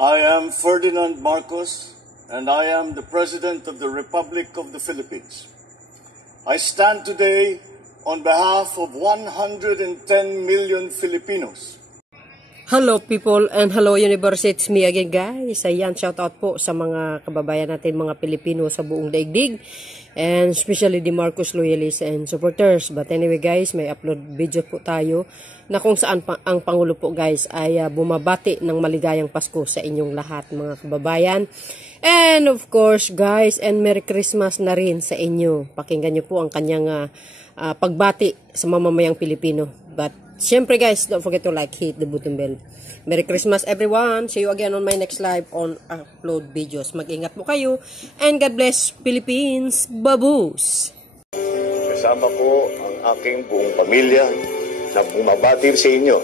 I am Ferdinand Marcos, and I am the President of the Republic of the Philippines. I stand today on behalf of 110 million Filipinos. Hello people and hello universe, it's me again guys. Ayan, shout out po sa mga kababayan natin, mga Pilipino sa buong daigdig, and especially the Marcos loyalists and supporters. But anyway guys, may upload video po tayo na kung saan ang Pangulo po guys ay bumabati ng maligayang Pasko sa inyong lahat mga kababayan. And of course guys, and Merry Christmas na rin sa inyo. Pakinggan nyo po ang kanyang pagbati sa mamamayang Pilipino. But syempre guys, don't forget to like, hit the button bell. Merry Christmas everyone. See you again on my next live on upload videos. Mag-ingat po kayo. And God bless Philippines. Baboos! Kasama ko ang aking buong pamilya na bumabati sa inyo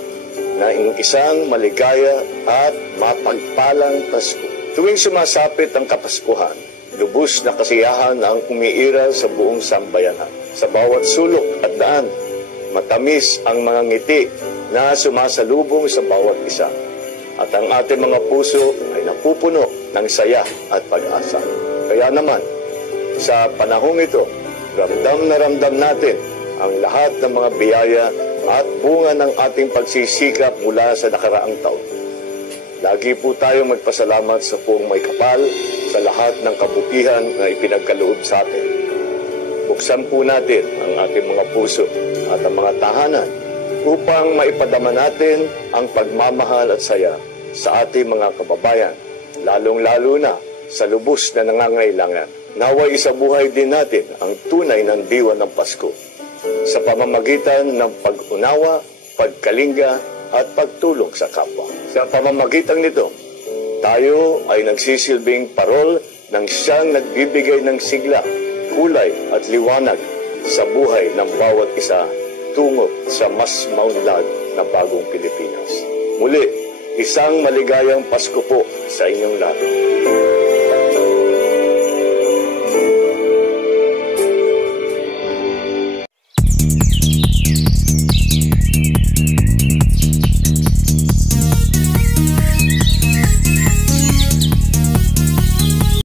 na isang maligaya at mapagpalang Pasko. Tuwing sumasapit ang Kapaskuhan, lubos na kasiyahan ang umiiral sa buong sambayanan. Sa bawat sulok at daan, matamis ang mga ngiti na sumasalubong sa bawat isa. At ang ating mga puso ay napupuno ng saya at pag-asa. Kaya naman, sa panahong ito, ramdam na ramdam natin ang lahat ng mga biyaya at bunga ng ating pagsisikap mula sa nakaraang taon. Lagi po tayong magpasalamat sa Poong May Kapal sa lahat ng kabutihan na ipinagkaloob sa atin. Buksan po natin ang ating mga puso at ang mga tahanan upang maipadama natin ang pagmamahal at saya sa ating mga kababayan, lalong-lalo na sa lubos na nangangailangan. Naway isabuhay din natin ang tunay ng diwa ng Pasko sa pamamagitan ng pag-unawa, pagkalinga at pagtulong sa kapwa. Sa pamamagitan nito, tayo ay nagsisilbing parol ng siyang nagbibigay ng sigla, kulay at liwanag sa buhay ng bawat isa tungo sa mas maunlad na bagong Pilipinas. Muli, isang maligayang Pasko po sa inyong lahat.